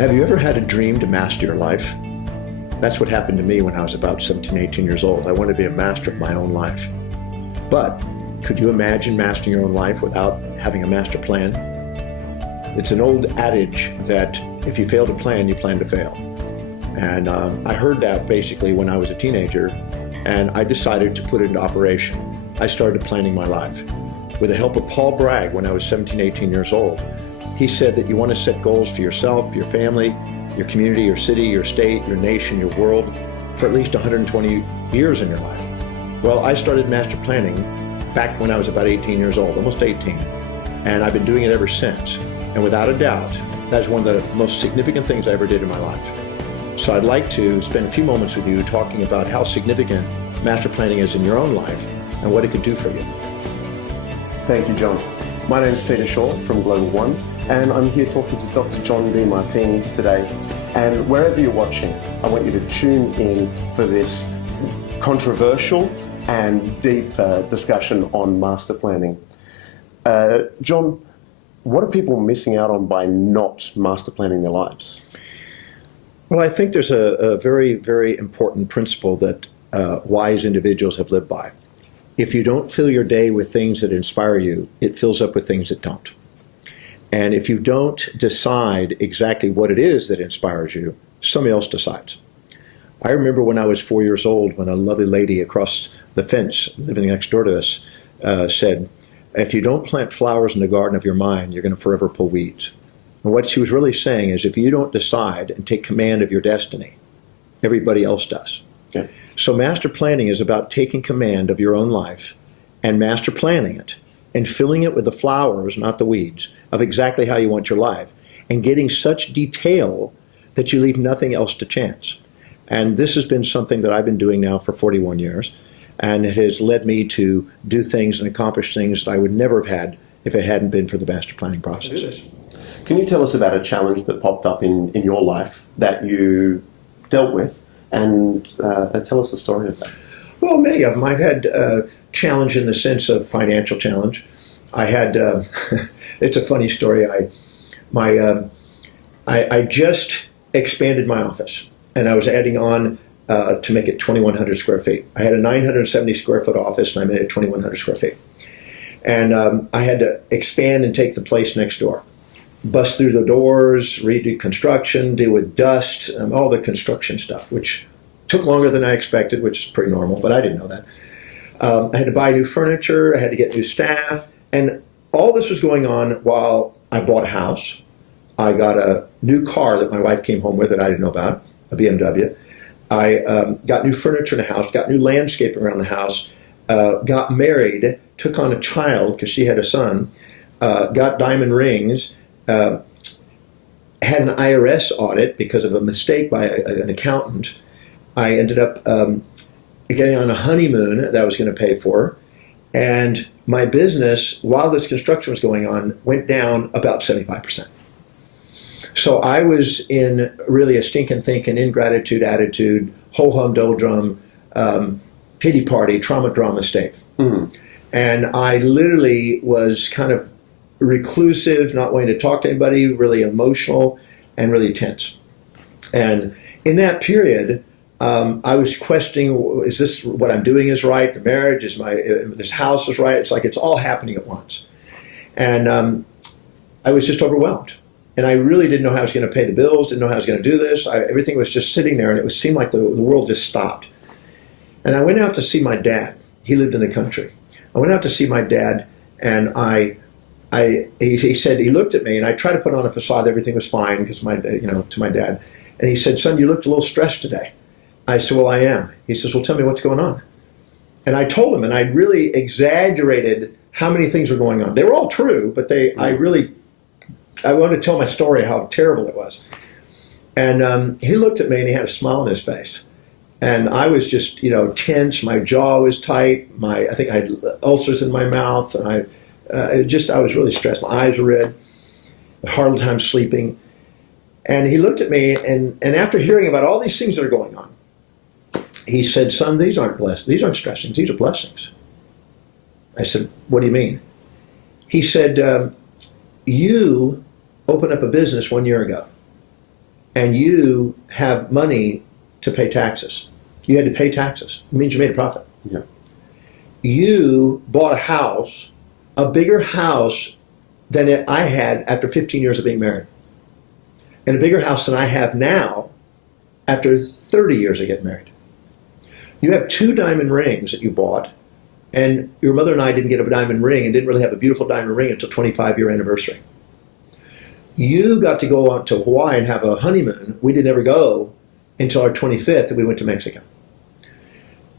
Have you ever had a dream to master your life? That's what happened to me when I was about 17, 18 years old. I wanted to be a master of my own life. But could you imagine mastering your own life without having a master plan? It's an old adage that if you fail to plan, you plan to fail. And I heard that basically when I was a teenager, and I decided to put it into operation. I started planning my life. With the help of Paul Bragg when I was 17, 18 years old, he said that you want to set goals for yourself, your family, your community, your city, your state, your nation, your world, for at least 120 years in your life. Well, I started master planning back when I was about 18 years old, almost 18, and I've been doing it ever since. And without a doubt, that is one of the most significant things I ever did in my life. So I'd like to spend a few moments with you talking about how significant master planning is in your own life and what it could do for you. Thank you, John. My name is Peter Shaw from Global One, and I'm here talking to Dr. John Demartini today. And wherever you're watching, I want you to tune in for this controversial and deep discussion on master planning. John, what are people missing out on by not master planning their lives? Well, I think there's a very, very important principle that wise individuals have lived by. If you don't fill your day with things that inspire you, it fills up with things that don't. And if you don't decide exactly what it is that inspires you, somebody else decides. I remember when I was 4 years old, when a lovely lady across the fence, living next door to us, said, if you don't plant flowers in the garden of your mind, you're going to forever pull weeds. And what she was really saying is if you don't decide and take command of your destiny, everybody else does. Yeah. So master planning is about taking command of your own life and master planning it and filling it with the flowers, not the weeds, of exactly how you want your life and getting such detail that you leave nothing else to chance. And this has been something that I've been doing now for 41 years, and it has led me to do things and accomplish things that I would never have had if it hadn't been for the master planning process. Can you tell us about a challenge that popped up in your life that you dealt with, and tell us the story of that? Well, many of them. I've had challenge in the sense of financial challenge. I had, it's a funny story. I just expanded my office, and I was adding on to make it 2,100 square feet. I had a 970 square foot office, and I made it 2,100 square feet. And I had to expand and take the place next door. Bust through the doors, redo construction, deal with dust, all the construction stuff, which took longer than I expected, which is pretty normal, but I didn't know that. I had to buy new furniture, I had to get new staff, and all this was going on while I bought a house. I got a new car that my wife came home with that I didn't know about, a BMW. I got new furniture in the house, got new landscaping around the house, got married, took on a child because she had a son, got diamond rings, had an IRS audit because of a mistake by an accountant. I ended up getting on a honeymoon that I was going to pay for, and my business, while this construction was going on, went down about 75%. So I was in really a stinking thinking, ingratitude attitude, ho-hum, doldrum, pity party, trauma drama state. Mm-hmm. And I literally was kind of reclusive, not wanting to talk to anybody, really emotional, and really tense. And in that period, I was questioning, is this what I'm doing is right? The marriage, this house is right? It's like it's all happening at once. And I was just overwhelmed. And I really didn't know how I was going to pay the bills, didn't know how I was going to do this. Everything was just sitting there, and it seemed like the world just stopped. And I went out to see my dad. He lived in the country. I went out to see my dad, and he said, he looked at me, and I tried to put on a facade, everything was fine, because to my dad. And he said, son, you looked a little stressed today. I said, well, I am. He says, well, tell me what's going on. And I told him, and I really exaggerated how many things were going on. They were all true, but I wanted to tell my story, how terrible it was. And he looked at me, and he had a smile on his face. And I was just, tense. My jaw was tight. I think I had ulcers in my mouth, and I was really stressed. My eyes were red. A hard time sleeping. And he looked at me, and after hearing about all these things that are going on, he said, son, these aren't stressings, these are blessings. I said, what do you mean? He said, you opened up a business 1 year ago. and you have money to pay taxes. You had to pay taxes. It means you made a profit. Yeah. You bought a house, a bigger house than I had after 15 years of being married, and a bigger house than I have now after 30 years of getting married. You have 2 diamond rings that you bought, and your mother and I didn't get a diamond ring and didn't really have a beautiful diamond ring until 25-year anniversary. You got to go out to Hawaii and have a honeymoon. We didn't ever go until our 25th, and we went to Mexico.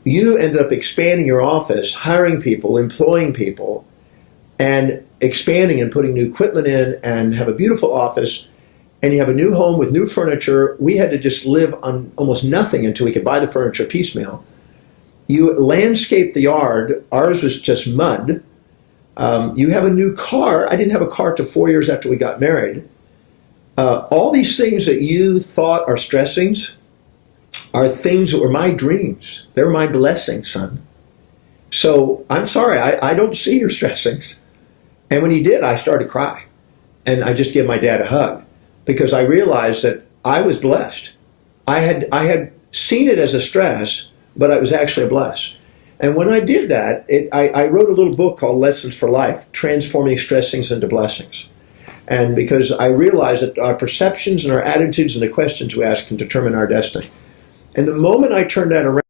You ended up expanding your office, hiring people, employing people, and expanding and putting new equipment in, and have a beautiful office, and you have a new home with new furniture. We had to just live on almost nothing until we could buy the furniture piecemeal. You landscaped the yard. Ours was just mud. You have a new car. I didn't have a car till 4 years after we got married. All these things that you thought are stressings are things that were my dreams. They were my blessings, son. So I'm sorry, I don't see your stressings. And when he did, I started to cry. And I just gave my dad a hug because I realized that I was blessed. I had seen it as a stress, but it was actually a bless. And when I did that, I wrote a little book called Lessons for Life, Transforming Stressings into Blessings. And because I realized that our perceptions and our attitudes and the questions we ask can determine our destiny. And the moment I turned that around,